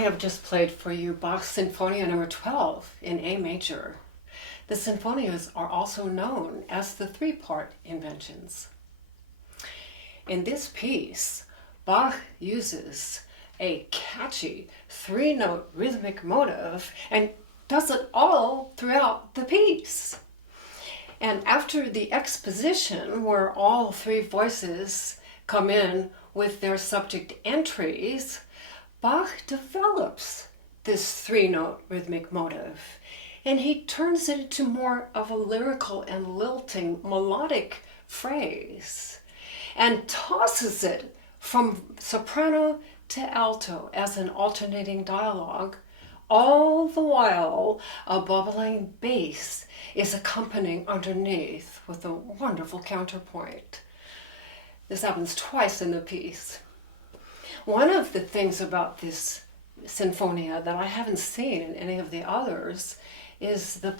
have just played for you Bach's Sinfonia number 12 in A major. The sinfonias are also known as the three-part inventions. In this piece, Bach uses a catchy three-note rhythmic motive and does it all throughout the piece. And after the exposition, where all three voices come in with their subject entries, Bach develops this three-note rhythmic motive, and he turns it into more of a lyrical and lilting melodic phrase, and tosses it from soprano to alto as an alternating dialogue, all the while a bubbling bass is accompanying underneath with a wonderful counterpoint. This happens twice in the piece. One of the things about this Sinfonia that I haven't seen in any of the others is the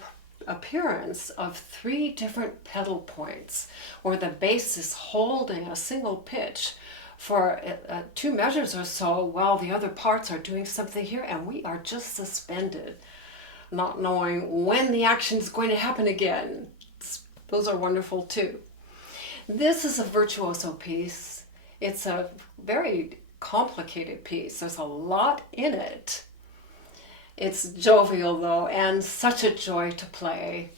appearance of three different pedal points where the bass is holding a single pitch for 2 measures or so while the other parts are doing something here, and we are just suspended, not knowing when the action is going to happen again. Those are wonderful too. This is a virtuoso piece. It's a very complicated piece. There's a lot in it. It's jovial though, and such a joy to play.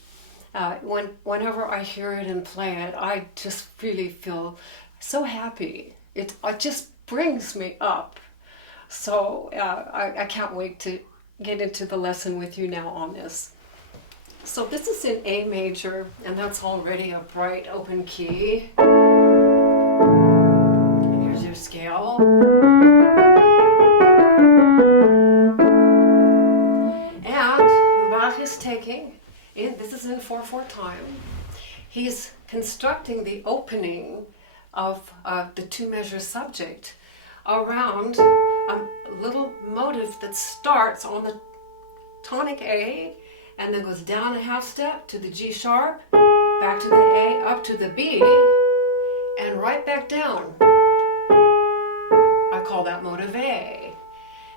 Whenever I hear it and play it, I just really feel so happy. It just brings me up. So I can't wait to get into the lesson with you now on this. So this is in A major, and that's already a bright open key. And here's your scale. And Bach is taking, this is in 4/4 time, he's constructing the opening of the 2-measure subject around a little motive that starts on the tonic A and then goes down a half step to the G sharp, back to the A, up to the B, and right back down. I call that motive A.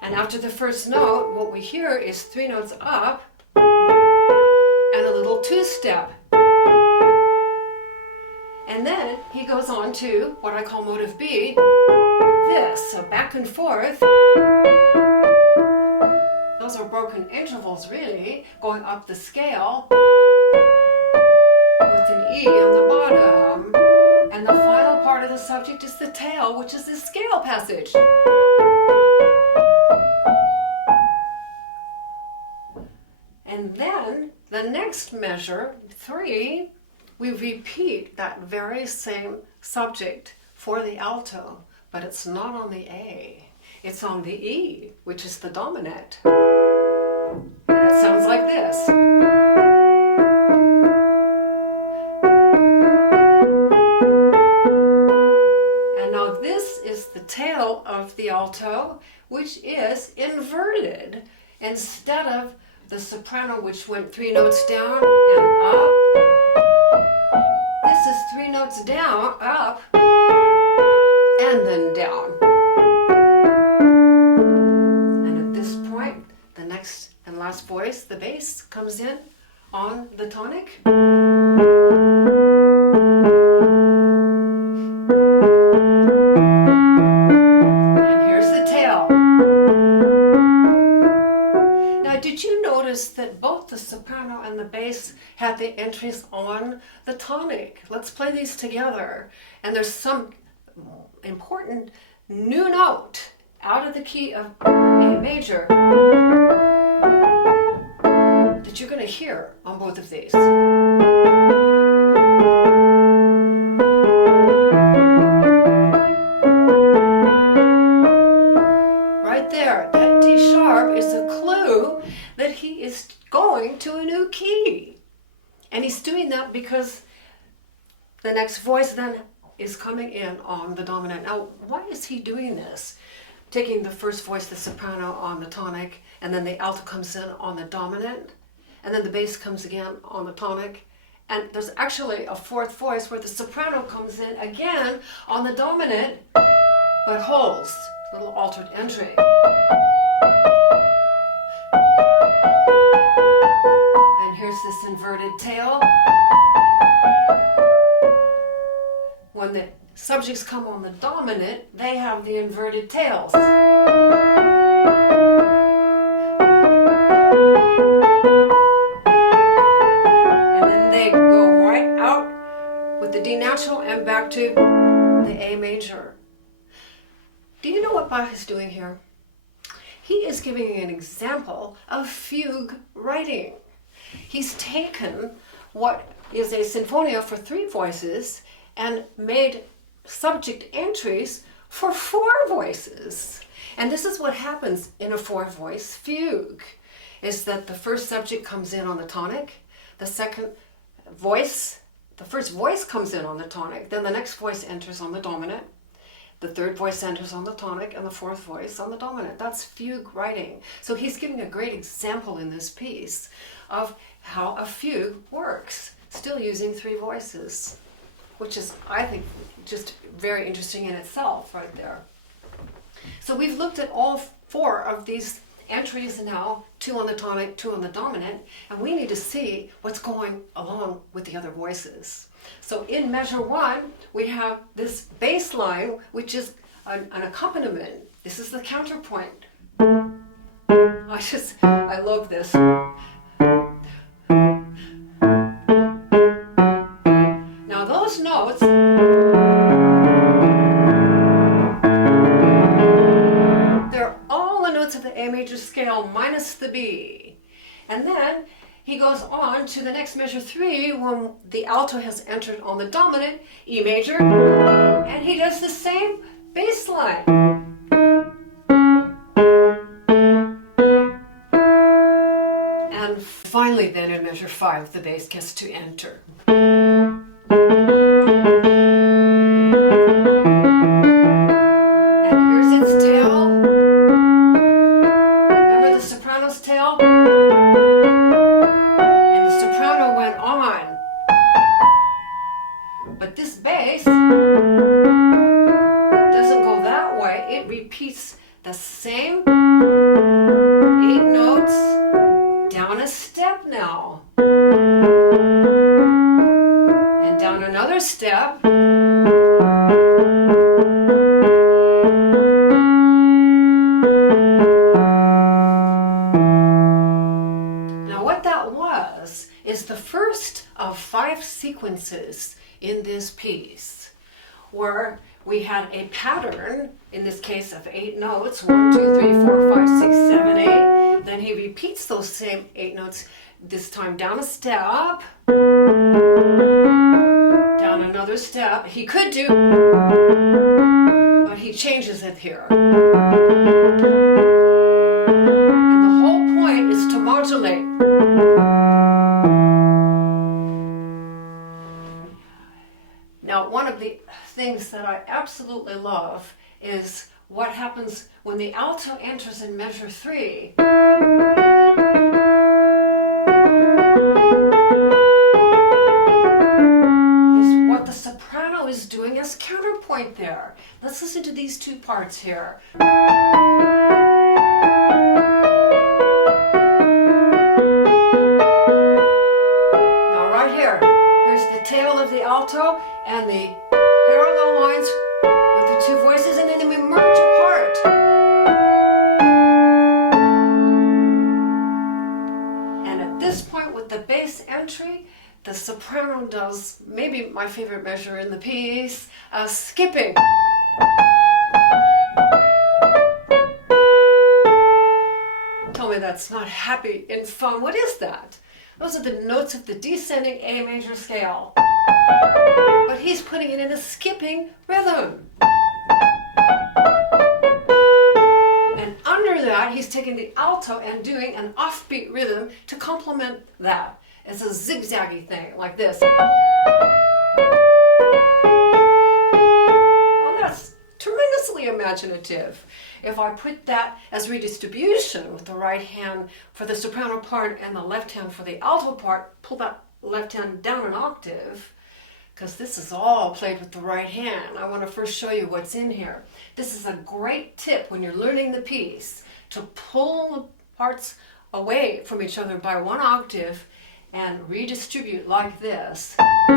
And after the first note, what we hear is 3 notes up and a little 2-step. And then he goes on to what I call motive B, this, so back and forth. Those are broken intervals really, going up the scale with an E on the bottom. And the final part of the subject is the tail, which is the scale passage. And then the next measure, 3, we repeat that very same subject for the alto, but it's not on the A. It's on the E, which is the dominant. And it sounds like this. And now this is the tail of the alto, which is inverted. Instead of the soprano, which went 3 notes down and up, this is 3 notes down, up, and then down. And at this point, the next and last voice, the bass, comes in on the tonic. And here's the tail. Now, did you notice that both the soprano and the bass had the entries on the tonic? Let's play these together. And there's some important new note out of the key of A major that you're going to hear on both of these. Right there, that D sharp is a clue that he is going to a new key. And he's doing that because the next voice then is coming in on the dominant. Now, why is he doing this? Taking the first voice, the soprano, on the tonic, and then the alto comes in on the dominant, and then the bass comes again on the tonic, and there's actually a 4th voice where the soprano comes in again on the dominant, but holds a little altered entry. there's this inverted tail. When the subjects come on the dominant, they have the inverted tails. And then they go right out with the D natural and back to the A major. Do you know what Bach is doing here? He is giving an example of fugue writing. He's taken what is a sinfonia for 3 voices and made subject entries for 4 voices. And this is what happens in a 4-voice fugue, is that the first subject comes in on the tonic, the first voice comes in on the tonic, then the next voice enters on the dominant, the third voice enters on the tonic, and the fourth voice on the dominant. That's fugue writing. So he's giving a great example in this piece of how a fugue works, still using 3 voices, which is, I think, just very interesting in itself right there. So we've looked at all 4 of these entries now, 2 on the tonic, 2 on the dominant, and we need to see what's going along with the other voices. So in measure 1, we have this bass line, which is an accompaniment. This is the counterpoint. I love this. Now those notes, they're all the notes of the A major scale minus the B. And then he goes on to the next measure 3 when the alto has entered on the dominant, E major, and he does the same bass line. And finally then in measure 5, the bass gets to enter. And here's its tail. Remember the soprano's tail? But this bass doesn't go that way. It repeats the same 8 notes down a step now. And down another step. Now what that was is the first of 5 sequences in this piece, where we had a pattern, in this case of 8 notes, 1, 2, 3, 4, 5, 6, 7, 8. Then he repeats those same 8 notes, this time down a step, down another step. He could do, but he changes it here. And the whole point is to modulate. Now, one of the things that I absolutely love is what happens when the alto enters in measure 3. Is what the soprano is doing as counterpoint there. Let's listen to these 2 parts here. Now right here, here's the tail of the alto and the parallel lines with the 2 voices, and then they merge apart. And at this point with the bass entry, the soprano does maybe my favorite measure in the piece, skipping. Tell me that's not happy and fun. What is that? Those are the notes of the descending A major scale. But he's putting it in a skipping rhythm. And under that, he's taking the alto and doing an offbeat rhythm to complement that. It's a zigzaggy thing, like this. Oh, that's tremendously imaginative. If I put that as redistribution with the right hand for the soprano part and the left hand for the alto part, pull that left hand down an octave, because this is all played with the right hand. I want to first show you what's in here. This is a great tip when you're learning the piece, to pull the parts away from each other by 1 octave and redistribute like this. Do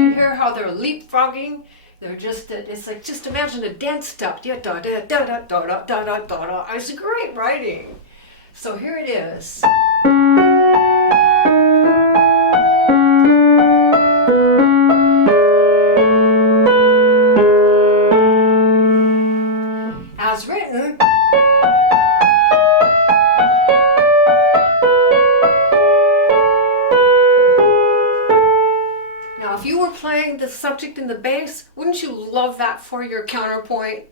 you hear how they're leapfrogging? They're just, it's like, just imagine a dance step. Da da da da da da da da da da. It's great writing. So here it is. As written. Now, if you were playing the subject in the bass, wouldn't you love that for your counterpoint?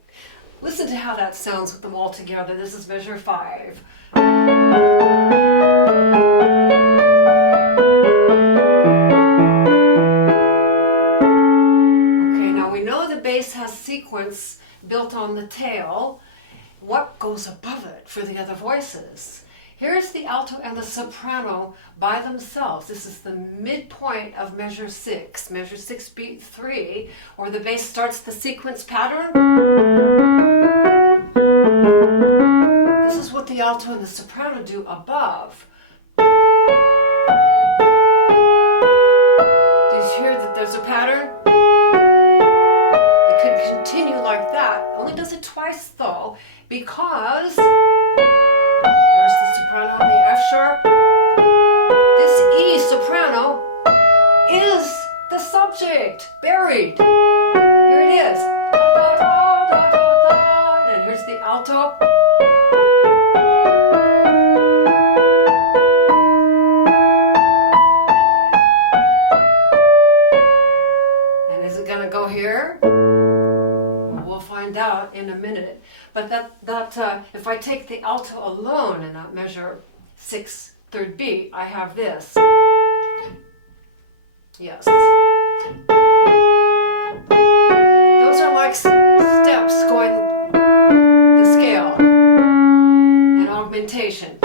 Listen to how that sounds with them all together. This is measure 5. Okay, now we know the bass has sequence built on the tail. What goes above it for the other voices? Here's the alto and the soprano by themselves. This is the midpoint of measure 6, measure 6 beat 3, or the bass starts the sequence pattern. This is what the alto and the soprano do above. Do you hear that there's a pattern? It could continue like that. Only does it twice though, because there's the soprano on the F sharp. This E soprano is the subject, buried. Here it is. Da, da, da, da, da, da. And here's the alto. And is it going to go here? We'll find out in a minute. But if I take the alto alone in that measure 6, 3rd beat, I have this. Yes. Those are like steps going the scale. And augmentation.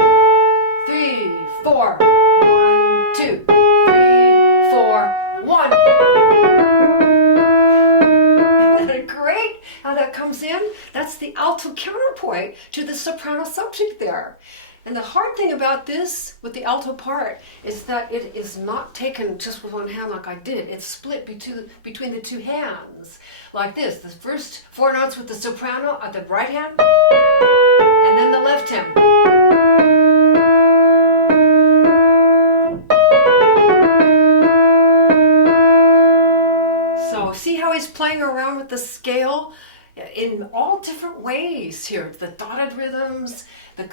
3, 4, 1, 2, 3, 4, 1. Isn't that great? How that comes in? That's the alto counterpoint to the soprano subject there. And the hard thing about this with the alto part is that it is not taken just with one hand like I did. It's split between the two hands. Like this. The first 4 notes with the soprano at the right hand, and then the left hand. So see how he's playing around with the scale in all different ways here. The dotted rhythms, the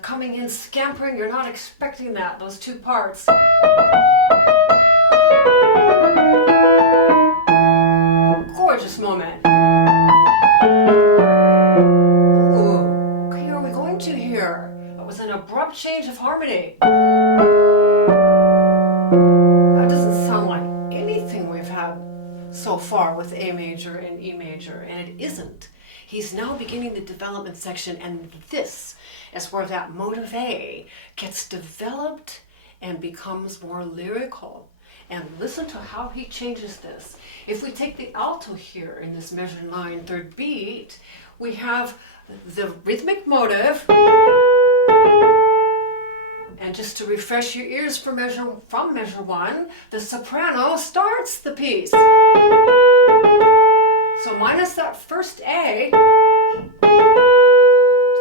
coming in scampering, you're not expecting that, those two parts. Gorgeous moment. Ooh, okay, where are we going to here? It was an abrupt change of harmony. That doesn't sound like anything we've had so far with A major and E major, and it isn't. He's now beginning the development section, and this is where that motive A gets developed and becomes more lyrical. And listen to how he changes this. If we take the alto here in this measure 9, 3rd beat, we have the rhythmic motive. And just to refresh your ears from measure 1, the soprano starts the piece. So minus that first A,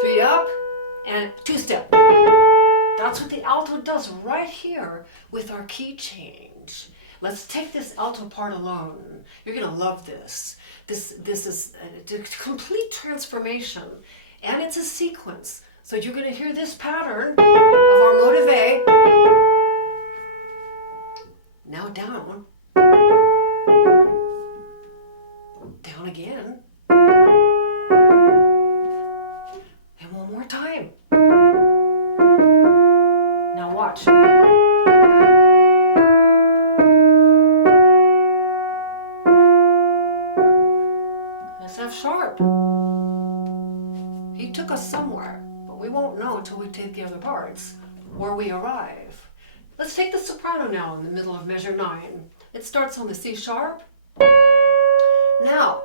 3 up and 2 step. That's what the alto does right here with our key change. Let's take this alto part alone. You're going to love this. This is a complete transformation, and it's a sequence. So you're going to hear this pattern of our motive A. Now down. Down again. And one more time. Now watch. That's F sharp. He took us somewhere. We won't know until we take the other parts where we arrive. Let's take the soprano now in the middle of measure 9. It starts on the C sharp. Now,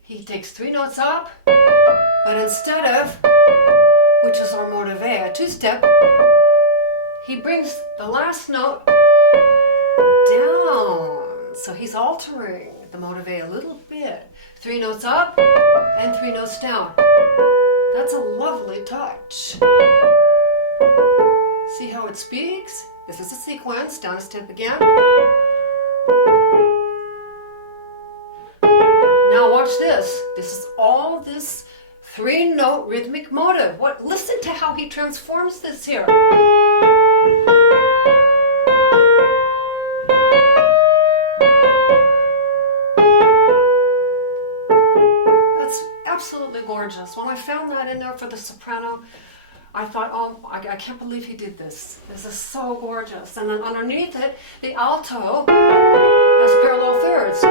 he takes 3 notes up, but instead of which is our motive A, a two-step, he brings the last note down. So he's altering the motive A a little bit. 3 notes up and 3 notes down. That's a lovely touch. See how it speaks? This is a sequence, down a step again. Now watch this. This is all this 3-note rhythmic motive. Listen to how he transforms this here. That's absolutely gorgeous. When I found that in there for the soprano, I thought, oh, I can't believe he did this. This is so gorgeous. And then underneath it, the alto has parallel thirds.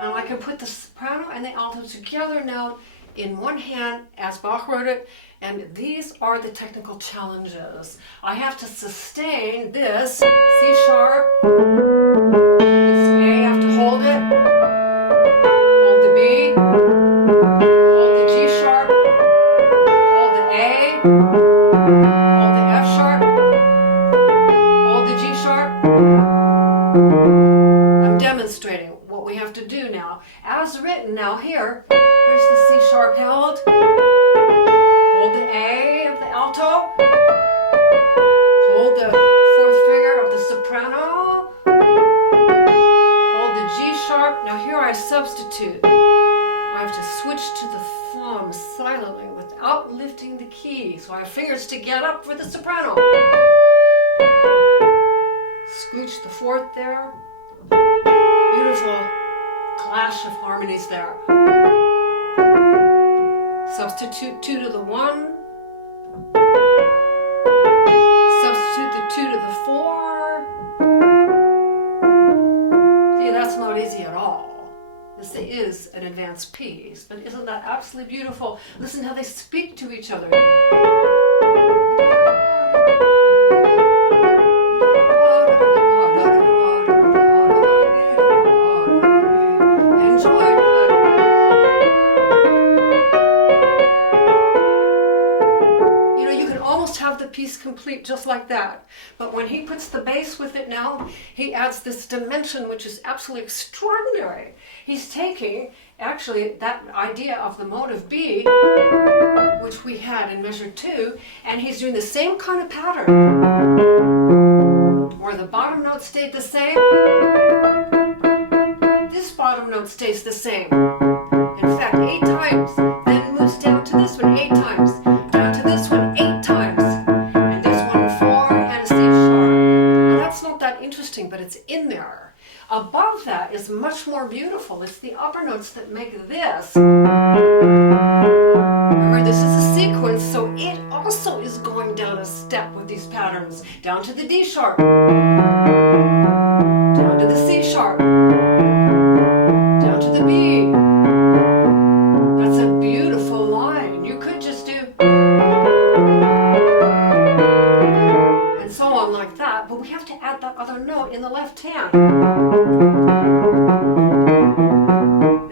Now I can put the soprano and the alto together now in one hand as Bach wrote it, and these are the technical challenges. I have to sustain this C sharp. Hold it, hold the B, hold the G sharp, hold the A, hold the F sharp, hold the G sharp. I'm demonstrating what we have to do now. As written now here's the C sharp held, hold the A of the alto, hold the 4th finger of the soprano, G sharp. Now here I substitute. I have to switch to the thumb silently without lifting the key. So I have fingers to get up for the soprano. Scooch the 4th there. Beautiful clash of harmonies there. Substitute 2 to the 1. Substitute the 2 to the 4. That's not easy at all. This is an advanced piece, but isn't that absolutely beautiful? Listen how they speak to each other. Enjoy it. You know, you can almost have the piece complete just like that. But when he puts the bass with it now, he adds this dimension which is absolutely extraordinary. He's taking actually that idea of the motive B, which we had in measure 2, and he's doing the same kind of pattern where the bottom note stayed the same. This bottom note stays the same. In fact, 8 times. Then moves down to this one 8 times. Down to this one 8 times. And this one 4 and a C sharp. Now that's not that interesting, but it's in there. Above that is much more beautiful. It's the upper notes that make this. Remember, this is a sequence, so it also is going down a step with these patterns. Down to the D sharp. Down to the C sharp. Down to the B. That's a beautiful line. You could just do and so on like that, but we have to add that other note in the left hand.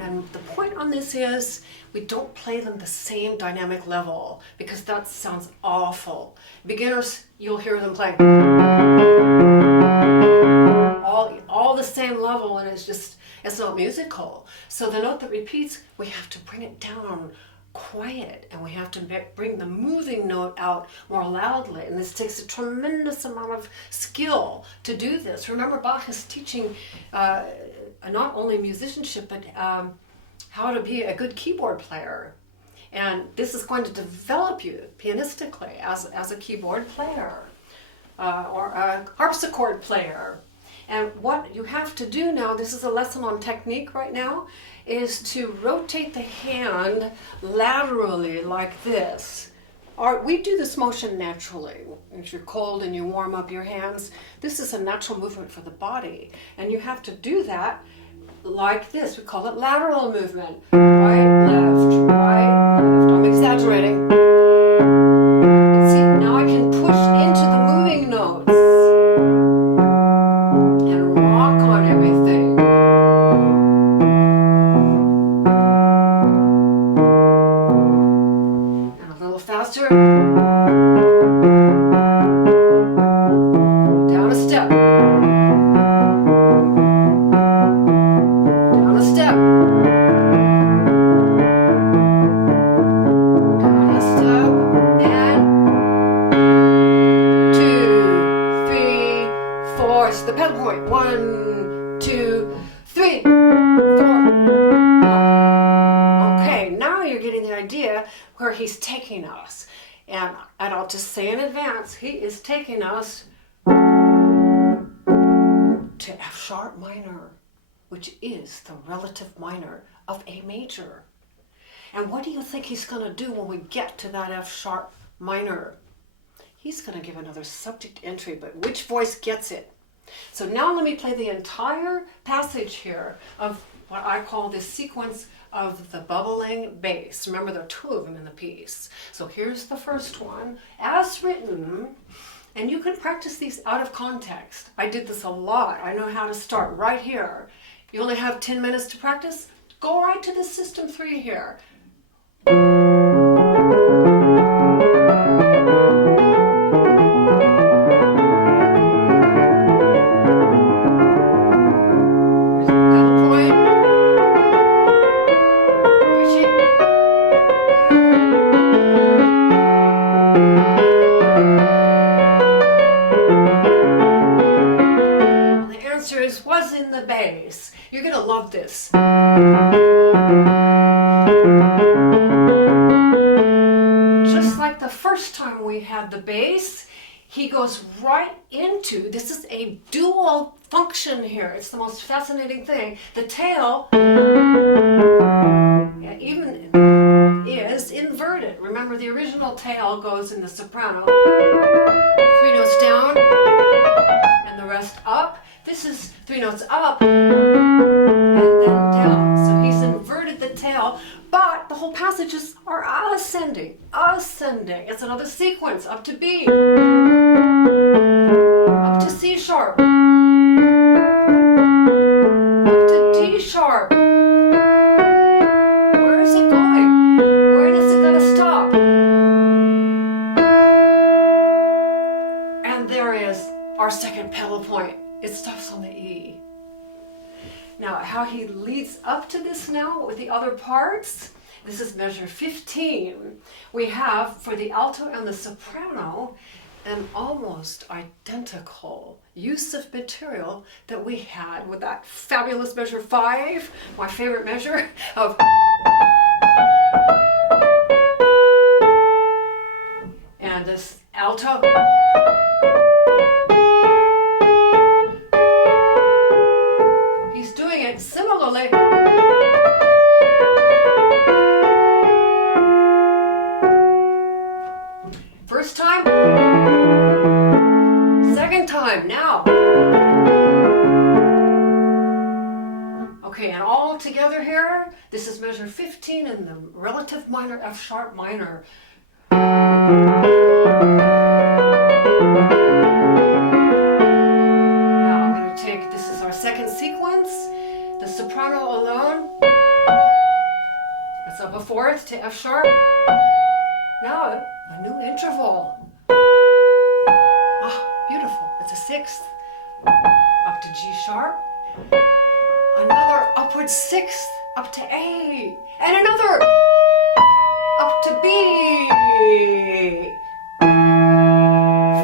And the point on this is we don't play them the same dynamic level because that sounds awful. Beginners, you'll hear them play all the same level, and it's not musical. So the note that repeats, we have to bring it down quiet, and we have to bring the moving note out more loudly, and this takes a tremendous amount of skill to do this. Remember, Bach is teaching not only musicianship, but how to be a good keyboard player, and this is going to develop you pianistically as a keyboard player or a harpsichord player. And what you have to do now, this is a lesson on technique right now, is to rotate the hand laterally like this. We do this motion naturally. If you're cold and you warm up your hands, this is a natural movement for the body. And you have to do that like this. We call it lateral movement. Right, left, right, left. I'm exaggerating. And see, now I can push into the moving notes and rock on everything. measure. Down a step. Down a step. Down a step. And 2, 3, 4. It's the pedal point. 1, 2, 3, 4. Okay, now you're getting the idea where he's taking us. And I'll just say in advance, he is taking us to F sharp minor, which is the relative minor of A major. And what do you think he's going to do when we get to that F sharp minor? He's going to give another subject entry, but which voice gets it? So now let me play the entire passage here of what I call this sequence of the bubbling bass. Remember, there are 2 of them in the piece. So here's the first one, as written, and you can practice these out of context. I did this a lot. I know how to start right here. You only have 10 minutes to practice? Go right to the system 3 here. Was in the bass. You're gonna love this. Just like the first time we had the bass, he goes right into, this is a dual function here. It's the most fascinating thing. The tail even is inverted. Remember, the original tail goes in the soprano, 3 notes down and the rest up. This is 3 notes up and then down. So he's inverted the tail, but the whole passages are ascending, ascending. It's another sequence, up to B, up to C sharp, up to D sharp. Where is it going? Where is it going to stop? And there is our second pedal point. It stops on the E. Now, how he leads up to this now with the other parts, this is measure 15. We have, for the alto and the soprano, an almost identical use of material that we had with that fabulous measure 5, my favorite measure of... And this alto... Similarly, first time, second time, now. Okay, and all together here, this is measure 15 in the relative minor, F sharp minor. Now I'm going to take, this is our second sequence. The soprano alone, it's up a 4th to F sharp. Now a new interval. Ah, beautiful. It's a 6th up to G sharp. Another upward 6th up to A, and another up to B.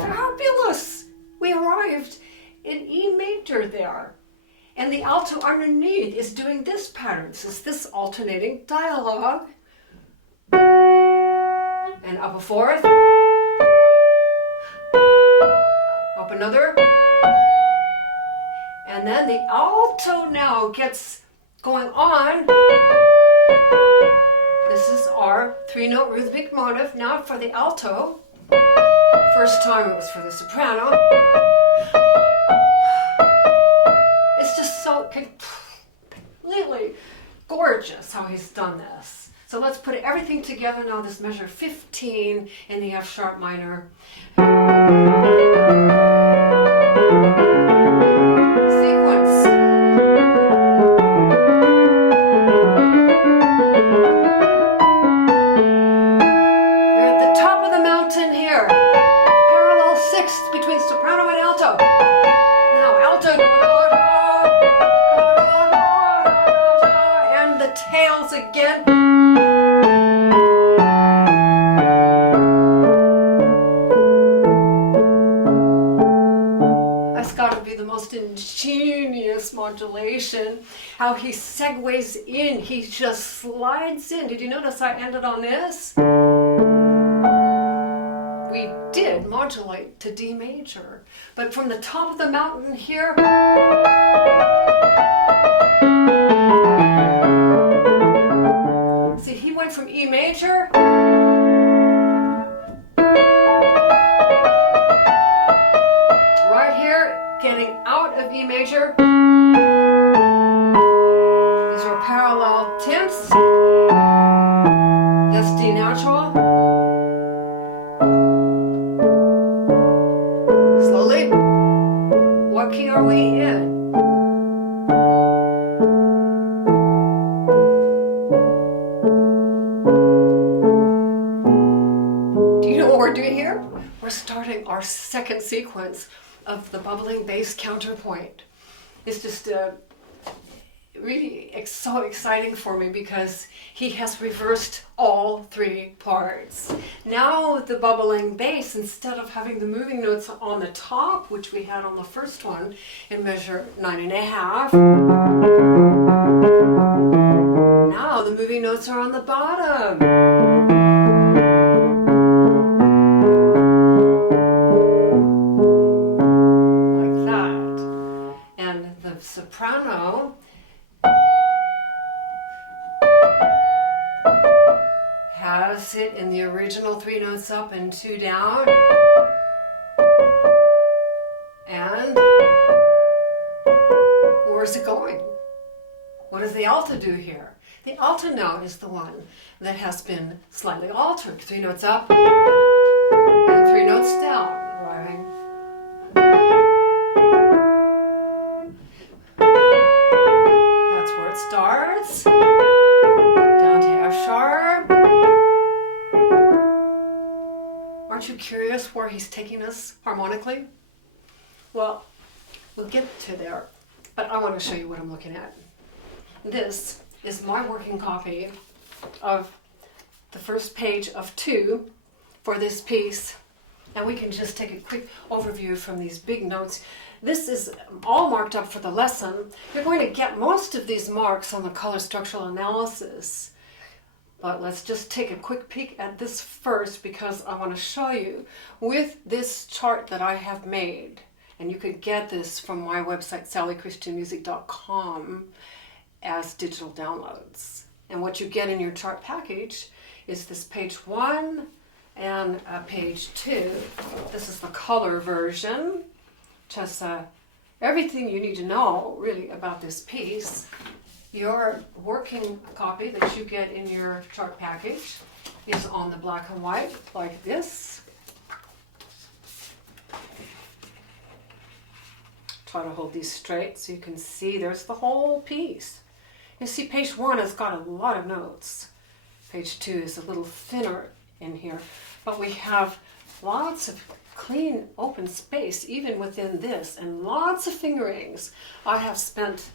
Fabulous! We arrived in E major there. And the alto underneath is doing this pattern. This is this alternating dialogue. And up a 4th. Up another. And then the alto now gets going on. This is our 3-note rhythmic motive. Now for the alto. First time it was for the soprano. It's just so completely gorgeous how he's done this. So let's put everything together now, this measure 15 in the F sharp minor. Sequence. We're at the top of the parallels again. That's got to be the most ingenious modulation. How he segues in, he just slides in. Did you notice I ended on this? We did modulate to D major, but from the top of the mountain here, see, he went from E major right here, getting out of E major. These are parallel tenths. That's D natural. Slowly. What key are we in? Do you know what we're doing here? We're starting our second sequence of the bubbling bass counterpoint. It's just really so exciting for me because he has reversed all three parts. Now with the bubbling bass, instead of having the moving notes on the top, which we had on the first one in measure 9.5, now the moving notes are on the bottom. Like that. And the soprano has it in the original 3 notes up and 2 down. And where's it going? What does the alto do here? The alto note is the one that has been slightly altered. 3 notes up and 3 notes down. Arriving. That's where it starts. Down to F sharp. Aren't you curious where he's taking us harmonically? Well, we'll get to there, but I want to show you what I'm looking at. This is my working copy of the first page of 2 for this piece, and we can just take a quick overview from these big notes. This is all marked up for the lesson. You're going to get most of these marks on the color structural analysis. But let's just take a quick peek at this first because I want to show you with this chart that I have made. And you could get this from my website, sallychristianmusic.com, as digital downloads. And what you get in your chart package is this page 1 and page 2. This is the color version, which has everything you need to know really about this piece. Your working copy that you get in your chart package is on the black and white like this. Try to hold these straight so you can see there's the whole piece. You see page 1 has got a lot of notes. Page 2 is a little thinner in here, but we have lots of clean open space even within this and lots of fingerings. I have spent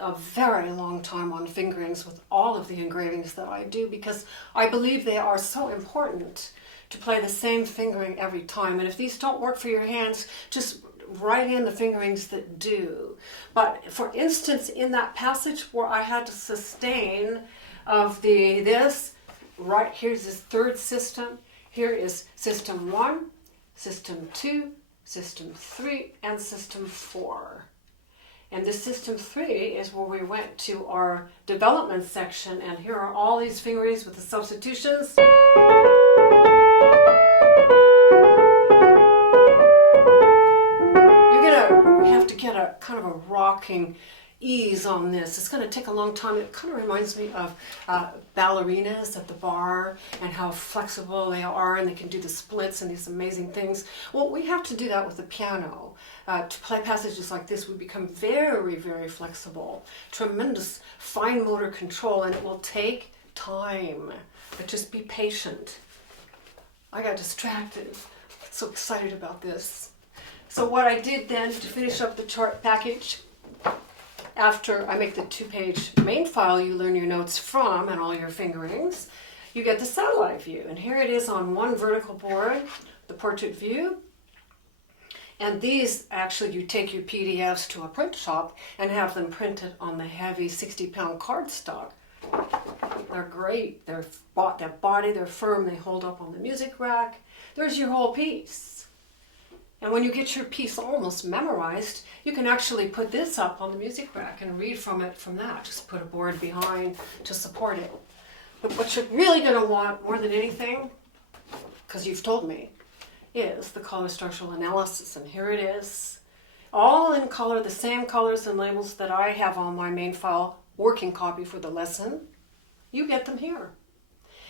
a very long time on fingerings with all of the engravings that I do because I believe they are so important to play the same fingering every time. And if these don't work for your hands, just write in the fingerings that do. But for instance, in that passage where I had to sustain of this, right here's this third system. Here is system 1, system 2, system 3, and system 4. And this system 3 is where we went to our development section, and here are all these fingerings with the substitutions. You're gonna have to get a kind of a rocking ease on this. It's going to take a long time. It kind of reminds me of ballerinas at the bar and how flexible they are, and they can do the splits and these amazing things. Well, we have to do that with the piano. To play passages like this, we become very, very flexible. Tremendous fine motor control, and it will take time. But just be patient. I got distracted. So excited about this. So what I did then to finish up the chart package, after I make the 2-page main file you learn your notes from and all your fingerings, you get the satellite view. And here it is on one vertical board, the portrait view. And these, actually, you take your PDFs to a print shop and have them printed on the heavy 60-pound cardstock. They're great. They're body, they're firm, they hold up on the music rack. There's your whole piece. And when you get your piece almost memorized, you can actually put this up on the music rack and read from it from that. Just put a board behind to support it. But what you're really going to want more than anything, because you've told me, is the color structural analysis. And here it is, all in color, the same colors and labels that I have on my main file working copy for the lesson. You get them here.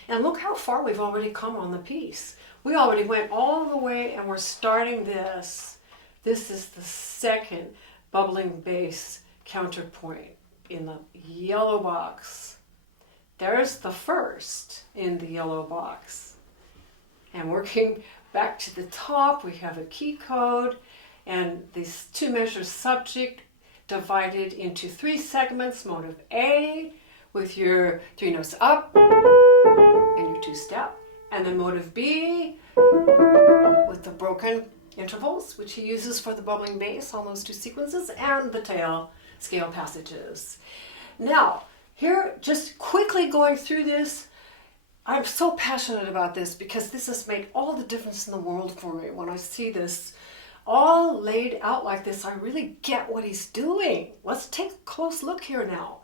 And look how far we've already come on the piece. We already went all the way and we're starting this. This is the second bubbling bass counterpoint in the yellow box. There's the first in the yellow box. And working back to the top, we have a key code and these 2 measure subject divided into 3 segments, motive A with your 3 notes up and your 2-step, and then motive B with the broken intervals, which he uses for the bubbling bass on those 2 sequences, and the tail scale passages. Now, here, just quickly going through this, I'm so passionate about this because this has made all the difference in the world for me. When I see this all laid out like this, I really get what he's doing. Let's take a close look here now.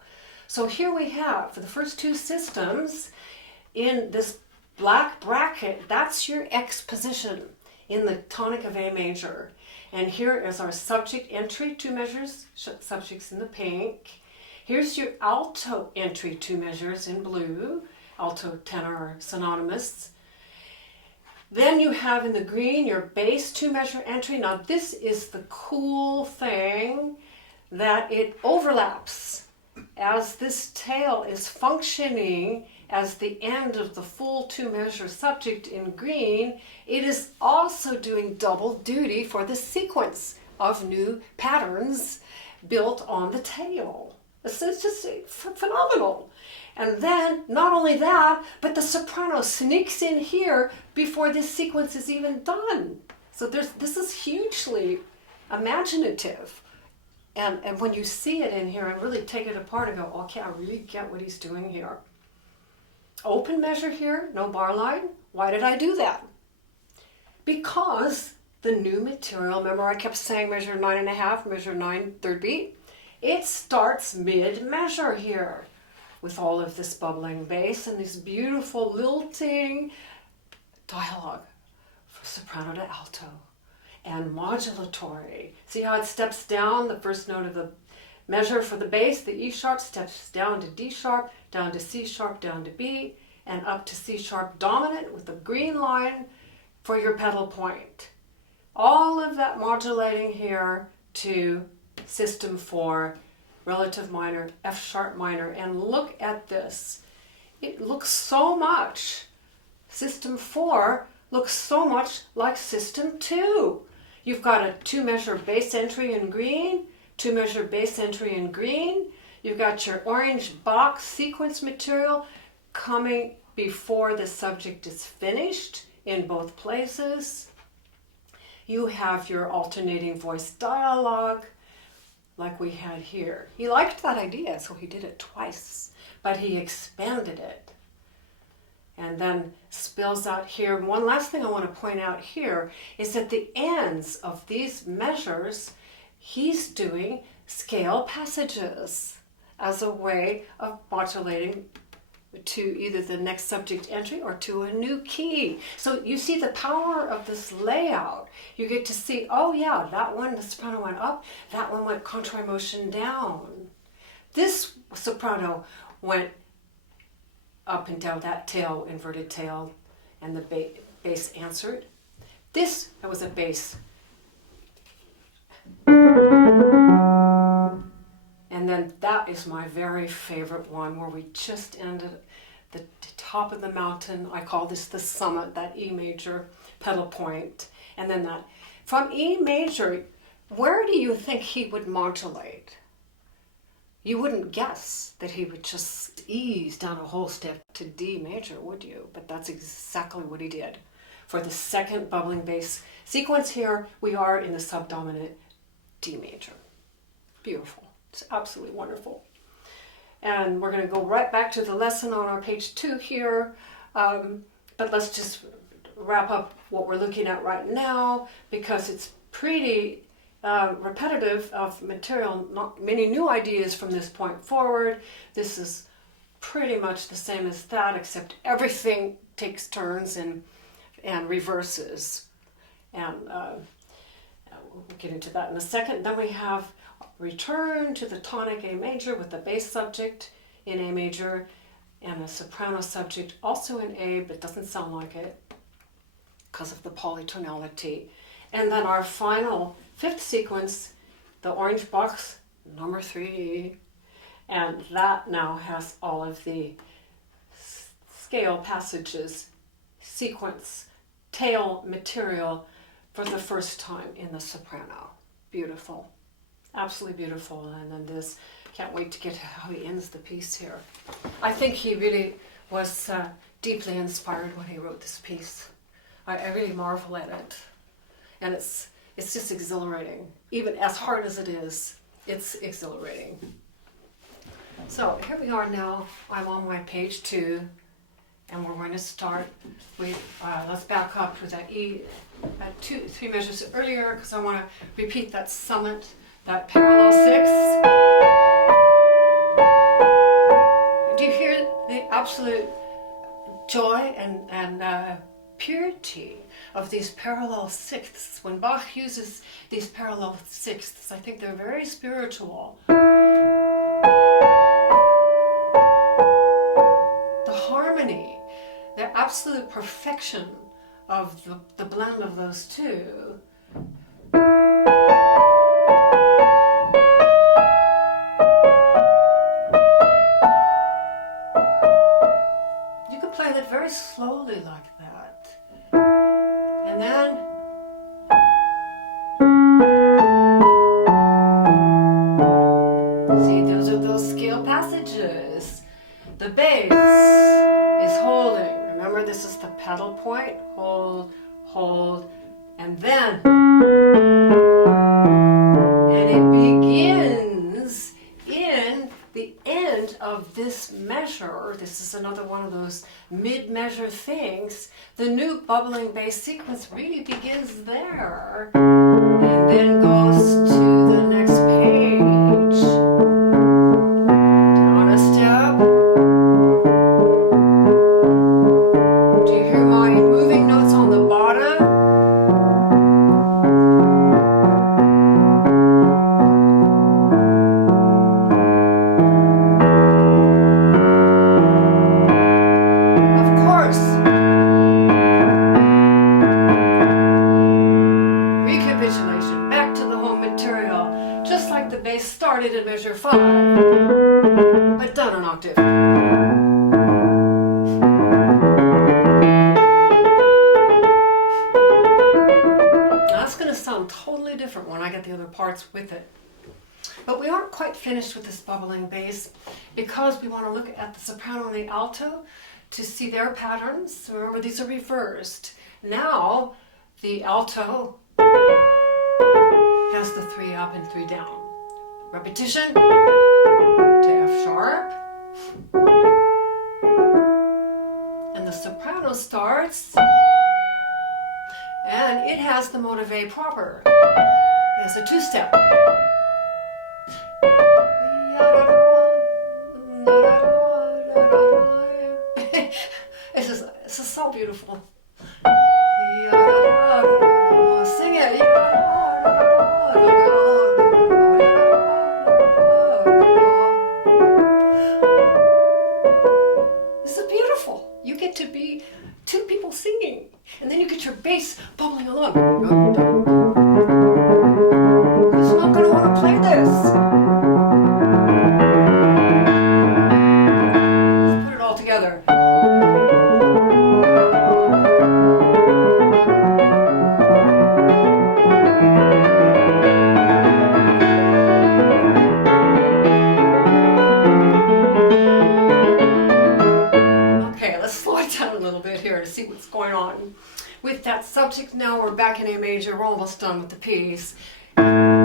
So here we have, for the first 2 systems, in this black bracket, that's your exposition in the tonic of A major. And here is our subject entry, 2 measures, subjects in the pink. Here's your alto entry, 2 measures in blue. Alto, tenor are synonymous. Then you have in the green your bass 2 measure entry. Now this is the cool thing, that it overlaps as this tail is functioning as the end of the full 2 measure subject in green. It is also doing double duty for the sequence of new patterns built on the tail. It's just phenomenal. And then, not only that, but the soprano sneaks in here before this sequence is even done. So this is hugely imaginative. And when you see it in here and really take it apart and go, okay, I really get what he's doing here. Open measure here, no bar line. Why did I do that? Because the new material, remember I kept saying measure 9.5, measure 9, 3rd beat? It starts mid-measure here with all of this bubbling bass and this beautiful lilting dialogue for soprano to alto and modulatory. See how it steps down? The first note of the measure for the bass, the E sharp, steps down to D sharp, down to C sharp, down to B, and up to C sharp dominant with the green line for your pedal point. All of that modulating here to system 4, relative minor, F sharp minor, and look at this. It looks so much, system 4 looks so much like system 2. You've got a 2 measure bass entry in green, 2 measure bass entry in green. You've got your orange Bach sequence material coming before the subject is finished in both places. You have your alternating voice dialogue like we had here. He liked that idea, so he did it twice, but he expanded it. And then spills out here. One last thing I want to point out here is that the ends of these measures, he's doing scale passages as a way of modulating to either the next subject entry or to a new key. So you see the power of this layout. You get to see, oh yeah, that one, the soprano went up, that one went contrary motion down. This soprano went up and down, that tail, inverted tail, and the bass answered. This, that was a bass. And then that is my very favorite one where we just ended the top of the mountain. I call this the summit, that E major pedal point. And then that, from E major, where do you think he would modulate? You wouldn't guess that he would just ease down a whole step to D major, would you? But that's exactly what he did. For the second bubbling bass sequence here, we are in the subdominant D major. Beautiful. It's absolutely wonderful. And we're going to go right back to the lesson on our page 2 here. But let's just wrap up what we're looking at right now, because it's pretty repetitive of material, not many new ideas from this point forward. This is pretty much the same as that, except everything takes turns and reverses. And we'll get into that in a second. Then we have return to the tonic A major with the bass subject in A major and a soprano subject also in A, but doesn't sound like it because of the polytonality. And then our final fifth sequence, the orange box, number 3, and that now has all of the scale passages, sequence, tail material for the first time in the soprano. Beautiful, absolutely beautiful. And then this, can't wait to get to how he ends the piece here. I think he really was deeply inspired when he wrote this piece. I really marvel at it. And it's just exhilarating. Even as hard as it is, it's exhilarating. So here we are now. I'm on my page 2, and we're going to start with, let's back up to that E at 3 measures earlier, because I want to repeat that summit, that parallel 6. Do you hear the absolute joy and purity of these parallel sixths? When Bach uses these parallel sixths, I think they're very spiritual. The harmony, the absolute perfection of the blend of those two. You can play that very slowly like that. And then see, those are those scale passages. The bass is holding. Remember, this is the pedal point. Hold, hold, and then. And it begins in the end of this measure. This is another one of those mid-measure things. The new bubbling bass sequence really begins there and then goes to the next page. Down a step. Do you hear my moving notes on the bottom? Recapitulation, back to the home material, just like the bass started in measure 5, but done an octave. Now that's going to sound totally different when I get the other parts with it. But we aren't quite finished with this bubbling bass, because we want to look at the soprano and the alto to see their patterns. Remember, these are reversed. Now the alto has the 3 up and 3 down. Repetition to F sharp. And the soprano starts, and it has the motive A proper. It's a 2-step. This is so beautiful. Sing it. This is beautiful. You get to be 2 people singing, and then you get your bass bubbling along. Who's not going to want to play this? Let's put it all together. lights out a little bit here to see what's going on. With that subject now, we're back in A major. We're almost done with the piece. Remember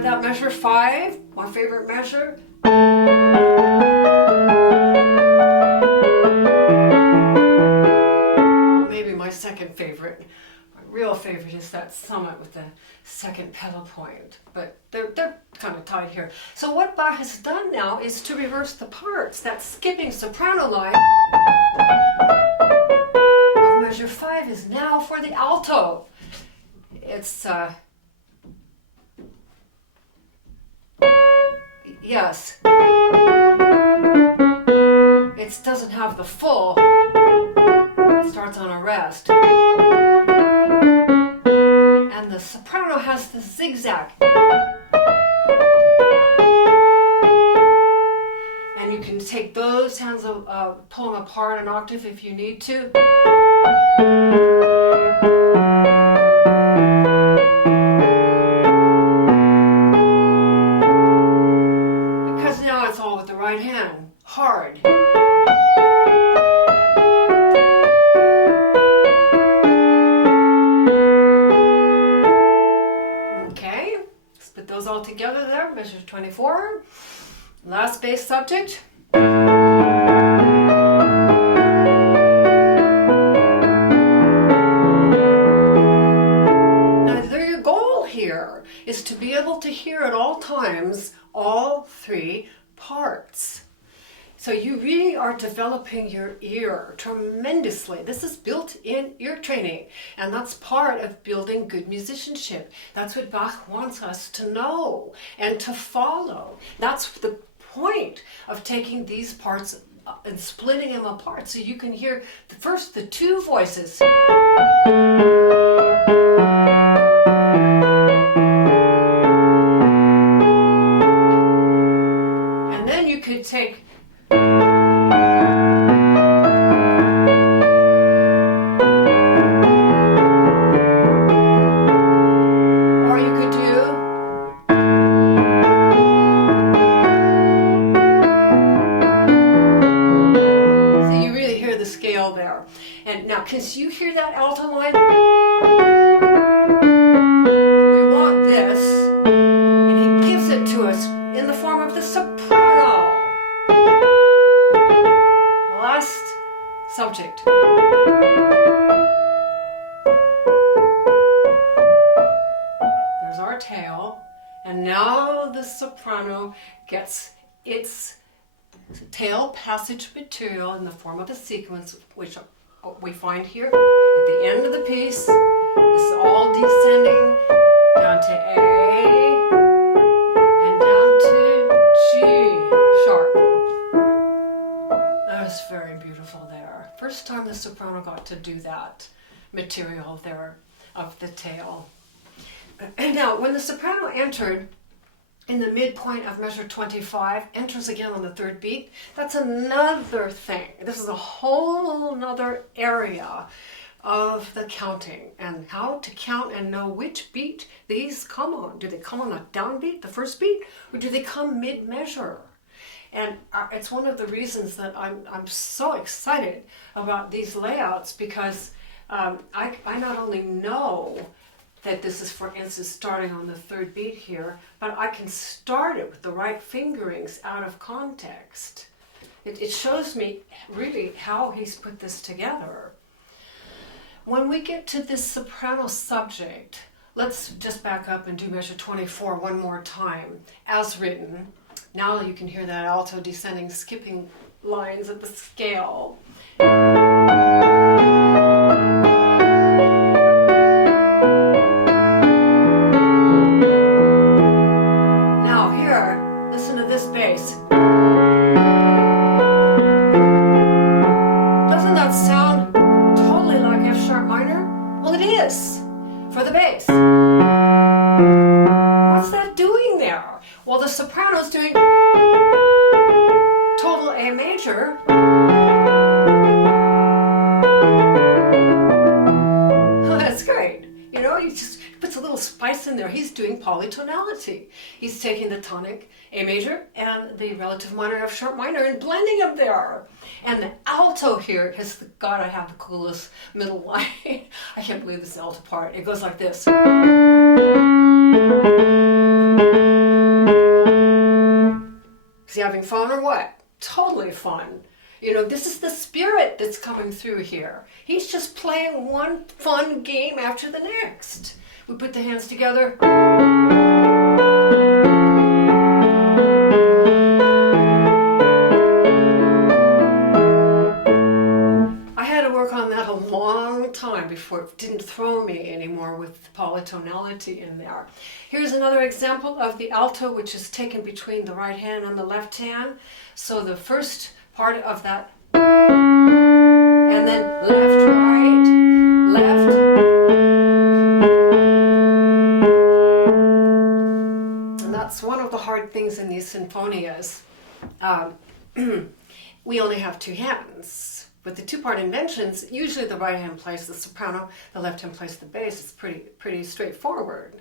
that measure 5? My favorite measure? Maybe my second favorite. My real favorite is that summit with the second pedal point. But they're kind of tied here. So what Bach has done now is to reverse the parts. That skipping soprano line of measure 5 is now for the alto. It's yes. It doesn't have the full. It starts on a rest. And the soprano has the zigzag. And you can take those hands, pull them apart an octave if you need to. Because now it's all with the right hand, hard. Okay, let's put those all together there, measure 24. Last bass subject. Now your goal here is to be able to hear at all times all 3 parts. So you really are developing your ear tremendously. This is built-in ear training, and that's part of building good musicianship. That's what Bach wants us to know and to follow. That's the point of taking these parts and splitting them apart so you can hear first the 2 voices. And then you could take there. And now, can you hear that alto line? We want this, and he gives it to us in the form of the soprano. Last subject. There's our tail, and now the soprano gets its tail passage material in the form of a sequence, which we find here at the end of the piece. This is all descending down to A and down to G sharp. That was very beautiful there. First time the soprano got to do that material there of the tail. And now, when the soprano entered in the midpoint of measure 25, enters again on the 3rd beat, that's another thing. This is a whole nother area of the counting and how to count and know which beat these come on. Do they come on a downbeat, the 1st beat, or do they come mid-measure? And it's one of the reasons that I'm so excited about these layouts, because I not only know that this is, for instance, starting on the 3rd beat here, but I can start it with the right fingerings out of context. It shows me really how he's put this together. When we get to this soprano subject, let's just back up and do measure 24 one more time, as written. Now you can hear that alto descending, skipping lines of the scale. For the bass. What's that doing there? Well, the soprano's doing total A major. Oh, that's great. You know, you just, but a little spice in there. He's doing polytonality. He's taking the tonic A major and the relative minor F sharp minor and blending them there. And the alto here has got to have the coolest middle line. I can't believe this alto part. It goes like this. Is he having fun or what? Totally fun. You know, this is the spirit that's coming through here. He's just playing one fun game after the next. We put the hands together. I had to work on that a long time before it didn't throw me anymore with polytonality in there. Here's another example of the alto, which is taken between the right hand and the left hand. So the first part of that, and then left, right, left. And that's one of the hard things in these sinfonias. We only have two hands. With the two-part inventions, usually the right hand plays the soprano, the left hand plays the bass. It's pretty straightforward.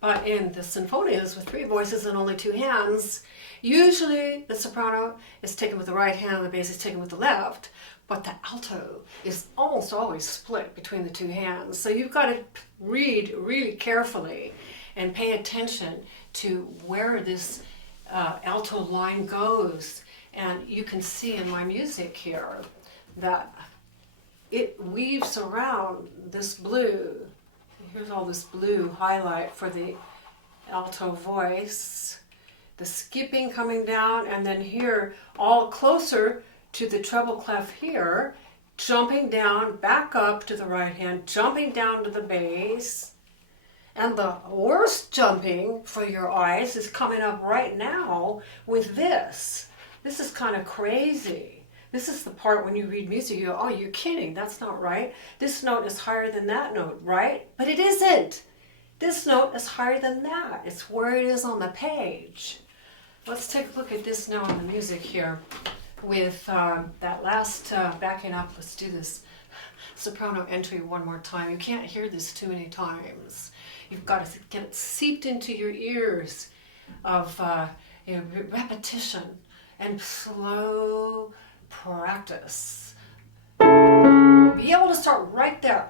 But in the sinfonias with three voices and only two hands, usually the soprano is taken with the right hand and the bass is taken with the left, but the alto is almost always split between the two hands. So you've got to read really carefully and pay attention to where this alto line goes. And you can see in my music here that it weaves around this blue. Here's all this blue highlight for the alto voice. The skipping coming down, and then here, all closer to the treble clef here, jumping down, back up to the right hand, jumping down to the bass. And the worst jumping for your eyes is coming up right now with this. This is kind of crazy. This is the part when you read music, you go, oh, you're kidding, that's not right. This note is higher than that note, right? But it isn't. This note is higher than that. It's where it is on the page. Let's take a look at this now in the music here with that last backing up. Let's do this soprano entry one more time. You can't hear this too many times. You've got to get it seeped into your ears of repetition and slow practice. Be able to start right there.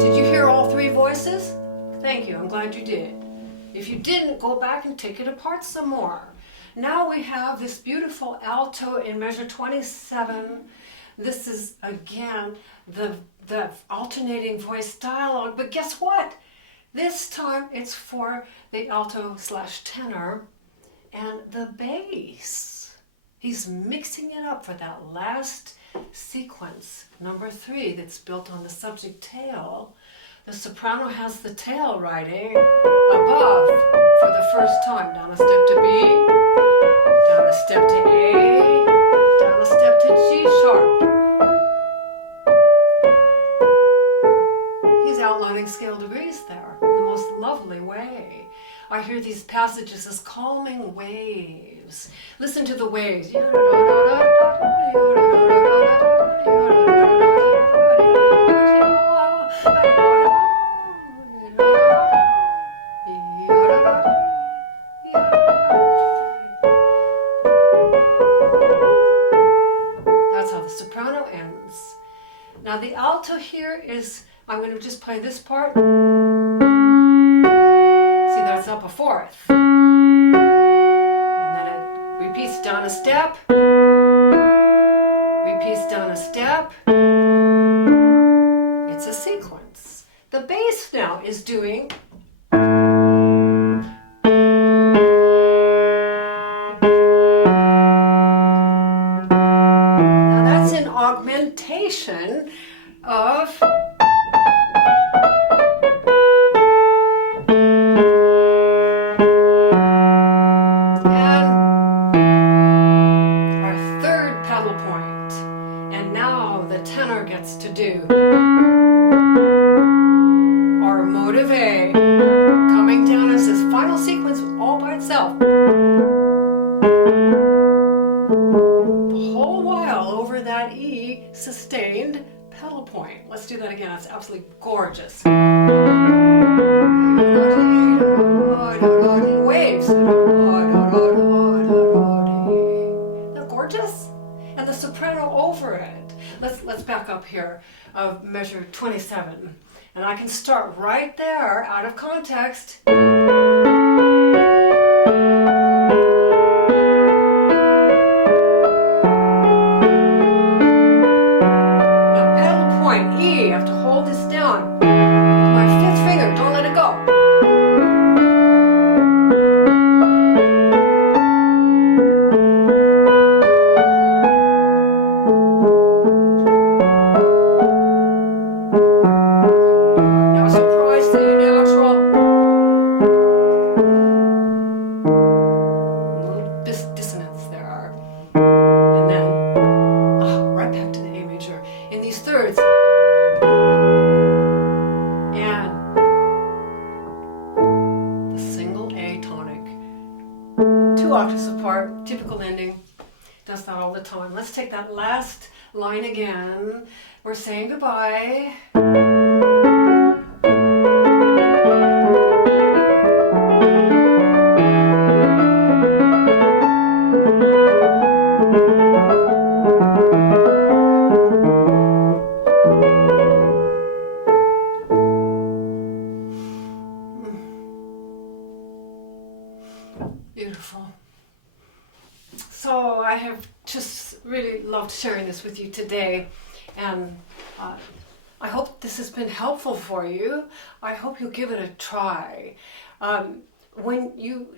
Did you hear all three voices? Thank you, I'm glad you did. If you didn't, go back and take it apart some more. Now we have this beautiful alto in measure 27. This is, again, the alternating voice dialogue, but guess what? This time it's for the alto/tenor and the bass. He's mixing it up for that last sequence, number 3, that's built on the subject tail. The soprano has the tail riding above for the first time. Down a step to B, down a step to A, down a step to G sharp. Outlining scale degrees there in the most lovely way. I hear these passages as calming waves. Listen to the waves. That's how the soprano ends. Now the alto here is, I'm going to just play this part. See, that's up a fourth. And then it repeats down a step. Repeats down a step. It's a sequence. The bass now is doing. Now that's an augmentation of. E sustained pedal point. Let's do that again. It's absolutely gorgeous. Waves. They're gorgeous. And the soprano over it. Let's back up here of measure 27. And I can start right there out of context. E, I have to hold this down. My fifth finger, don't let it go. Now a surprise to the natural. A little dissonance there. And then, right back to the A major. In these thirds, octaves apart, typical ending, does that all the time. Let's take that last line again. We're saying goodbye. Beautiful. So I have just really loved sharing this with you today, and I hope this has been helpful for you. I hope you'll give it a try. When you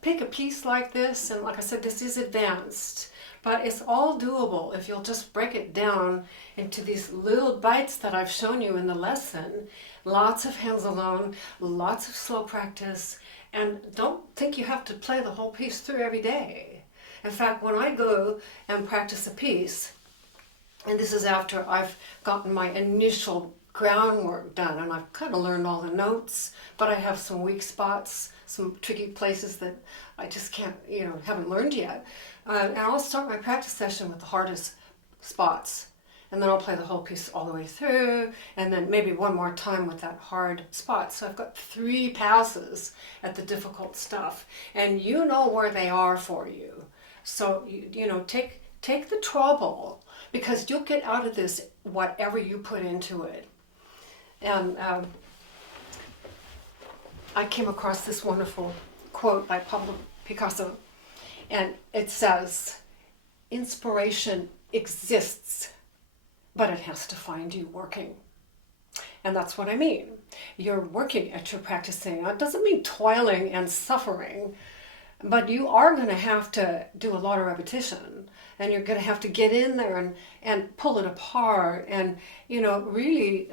pick a piece like this, and like I said, this is advanced, but it's all doable if you'll just break it down into these little bites that I've shown you in the lesson. Lots of hands alone, lots of slow practice, and don't think you have to play the whole piece through every day. In fact, when I go and practice a piece, and this is after I've gotten my initial groundwork done and I've kind of learned all the notes, but I have some weak spots, some tricky places that I just can't, haven't learned yet. And I'll start my practice session with the hardest spots. And then I'll play the whole piece all the way through, and then maybe one more time with that hard spot. So I've got 3 passes at the difficult stuff, and you know where they are for you. So take the trouble, because you'll get out of this whatever you put into it. And I came across this wonderful quote by Pablo Picasso, and it says, "Inspiration exists, but it has to find you working." And that's what I mean. You're working at your practicing. It doesn't mean toiling and suffering, but you are going to have to do a lot of repetition, and you're going to have to get in there and pull it apart and, really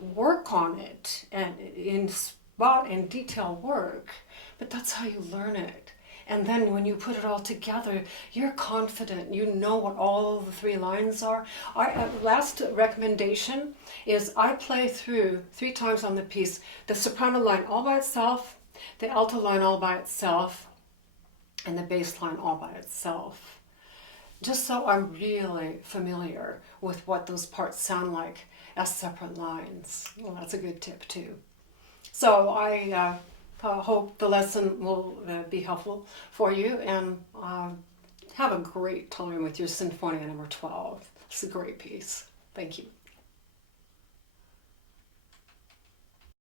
work on it and in spot and detail work. But that's how you learn it. And then when you put it all together, you're confident. You know what all the 3 lines are. Our last recommendation is I play through 3 times on the piece the soprano line all by itself, the alto line all by itself, and the bass line all by itself. Just so I'm really familiar with what those parts sound like as separate lines. Well, that's a good tip too. So I hope the lesson will be helpful for you, and have a great time with your Sinfonia number 12. It's a great piece. Thank you.